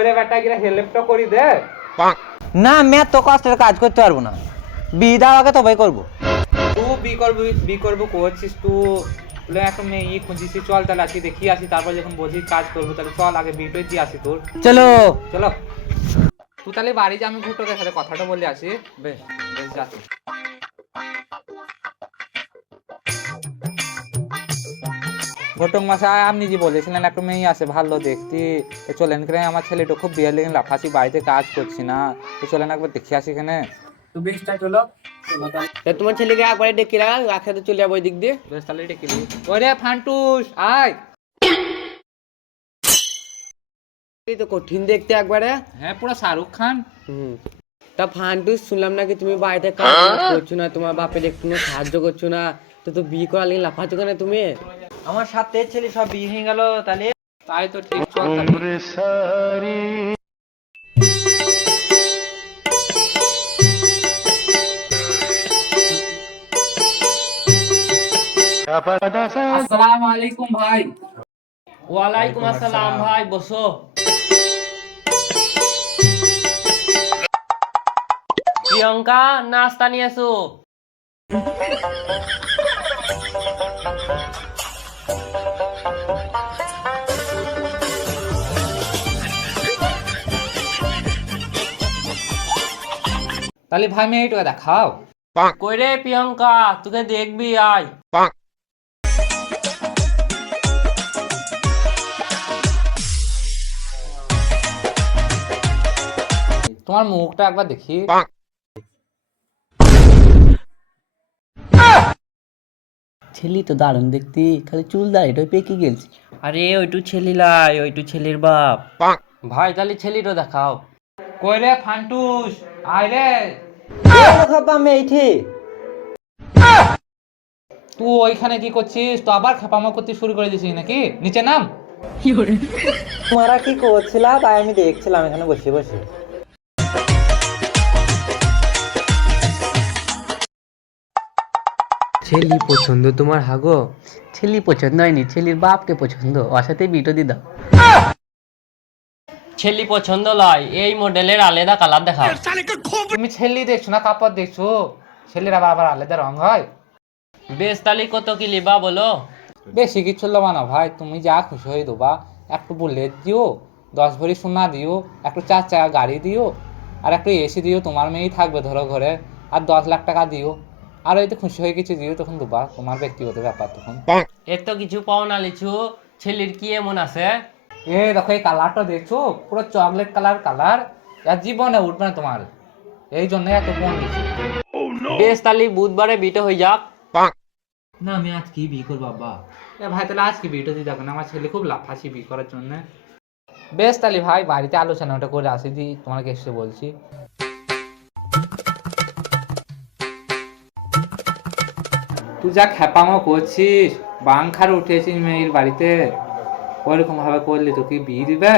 ওরে বেটা গিয়ে হেল্প তো করি দে। না আমি এত কষ্টের কাজ করতে পারবো না, বিয়ে দেওয়া আগে তবেই করবো। তুই বি করবো করছিস তুই একটা মেয়ে ই খুঁজিস, চল তাহলে আজকে দেখি আসি, তারপর যখন বলছিস কাজ করবো তাহলে চল আগে বিটই দিয়ে আসি তোর। চলো চলো তুই তাহলে বাড়ি যা, আমি ঘুরটোকে সাথে কথাটা বলে আসি। বেশ বেশ যাচ্ছি। ঘটক মশাই আপনি যে বলেছিলেন একটা মেয়ে আছে ভালো দেখতে, তো চলেন কেন, আমার ছেলেটা খুব বিয়ে লেগে লাফাচ্ছি, বাড়িতে কাজ করছি না, তো চলেন একবার দেখে আসি এখানে। তো বেশটা চলো। তোমার ছেলেকে একবারে ডেকে রাখ, একসাথে চলে যাবো ওই দিক দিয়ে। বেশ তাহলে ডেকে নিই। ওরে ফান্টুস আয়। এই তো কঠিন দেখতে একবারে। হ্যাঁ পুরো শাহরুখ খান। তা ফান্টু শুনলাম নাকি তুমি বাড়িতে কাজ করছো না, তোমার বাপের একটু সাহায্য করছো না, তো বিয়ে করার লেগে লাফাচ্ছো কেন তুমি? আমার সাথে ছেলে সব বিয়ে হয়ে গেল, তাহলে তাই তো ঠিক, চল তাহলে। আসসালামু আলাইকুম ভাই। ওয়ালাইকুম আসসালাম ভাই, বসো। প্রিয়ঙ্কা নাস্তা নিয়ে এসো। তাহলে ভাই মেয়েটা দেখাও। কই রে প্রিয়ঙ্কা, তোকে দেখবি আয়। তোমার মুখটা একবার দেখি। ছেলে তো দারুণ দেখতে, খালি চুল দাঁড়িয়ে পেকে গেলছে। আরে ওইটু ছেলি লাই, ওইটু ছেলির বাপ। ভাই তাহলে ছেলিটা দেখাও। কই রে ফান্টুস আয় রে। আমি এইঠে। তুই ওইখানে কি করছিস, তো আবার খাপামা করতে শুরু করে দিছিস নাকি? নিচে নাম। তোমরা কি করছিলা তাই আমি দেখছিলাম এখানে বসে বসে। ছেলি পছন্দ তোমার হাগো? ছেলে পছন্দ হয়নি, ছেলের বাপকে পছন্দ, ওর সাথে বিটো দি দাও। ছেলি পছন্দ লয়, এই মডেলের আলাদা কালার দেখাও। তুমি ছেলে দেখছো না কাপড় দেখছো? ছেলের আবার আবার আলাদা রং হয়। বেশ তালি কত কি লিবা বলো? বেশি কিছু লবা না ভাই, তুমি যা খুশি হয়ে দেবা। একটু বুলেট দিও, 10 ভরি সোনা দিও, একটু 4 চাকা গাড়ি দিও, আর একটু এসি দিও, তোমার মেয়েই থাকবে ধরো ঘরে, আর 10 লাখ টাকা দিও। আর এই তো খুশি হয়ে কিছু দিও, তখন দেবা, তোমার ব্যক্তিগত ব্যাপার তখন। এত কিছু পাও না লিছু, ছেলির কি এমন আছে? এ দেখো এই কালারটা দেখছো, পুরো চকলেট কালার, আর জীবনে উঠবে না তোমার, এই জন্য এত বোন দিচ্ছি। বেশ তালি বুধবারে বিটা হয়ে যাক। না আমি আজকে বিয়ে করবো বাবা। এ ভাই তাহলে আজকে বিয়েটা দিয়ে দেখো না, আমার ছেলে খুব লাফাসি বিয়ে করার জন্য। বেশ তাহলে ভাই বাড়িতে আলোচনা ওটা করে আসি, দি তোমাকে এসে বলছি। তুই যা খেপামো করছিস, বাংখার উঠেছিস মেয়ের বাড়িতে, ওইরকম ভাবে করলি তো কি বিয়ে দিবে?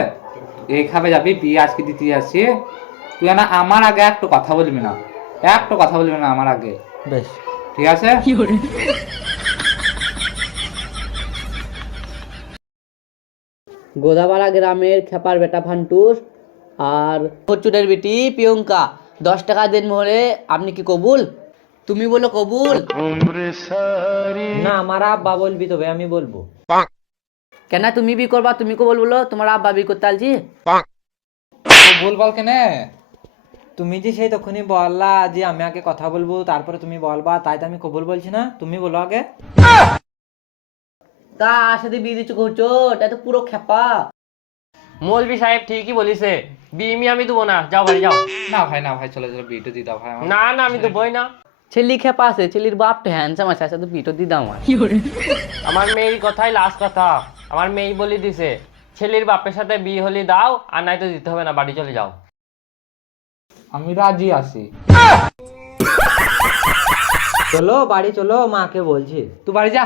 এই খাবে যাবি বিয়ে আজকে দিতে যাচ্ছি, তুই না আমার আগে একটু কথা বলবি না, একটু কথা বলবি না আমার আগে, বেশ ঠিক আছে? গোদাপাড়া গ্রামের খেপার বেটা ফান্টুস আর ফচুরের বেটি প্রিয়ঙ্কা 10 টাকা দেন মোহরে, আপনি কি কবুল? তুমি বলো কবুল। না আমার আব্বা বলবি তবে আমি বলবো। কেন তুমি বি করবা, তুমি কবুল বলো, তোমার আব্বা বি করতে আলছি। বল বল কেনে? তুমি যে সেই তখনই বললা যে আমি আগে কথা বলবো তারপরে তুমি বলবা, তাই তো আমি কবুল বলছি না, তুমি বলো আগে। তা সাথে বিয়ে দিচ্ছ করছো, এটা তো পুরো খেপা। মৌলভি সাহেব ঠিকই বলিছে, বিমি আমি দেবো না, যাও বাড়ি যাও। না ভাই না ভাই, চলে চলো বিয়েটা দিয়ে দাও ভাই আমার। না না আমি দেবই না। ছেলে খেপা আছে, ছেলের বাপটা হ্যান্ডসাম আছে, সাথে বিটো দি দাও আমার। আমার মেয়ের কথাই লাস্ট কথা, আমার মেয়ে বলে দিছে ছেলের বাপের সাথে বিয়ে হলে দাও, আর নাই তো দিতে হবে না, বাড়ি চলে যাও। আমি রাজি আছি। চলো বাড়ি চলো, মাকে বলছি। তুই বাড়ি যা।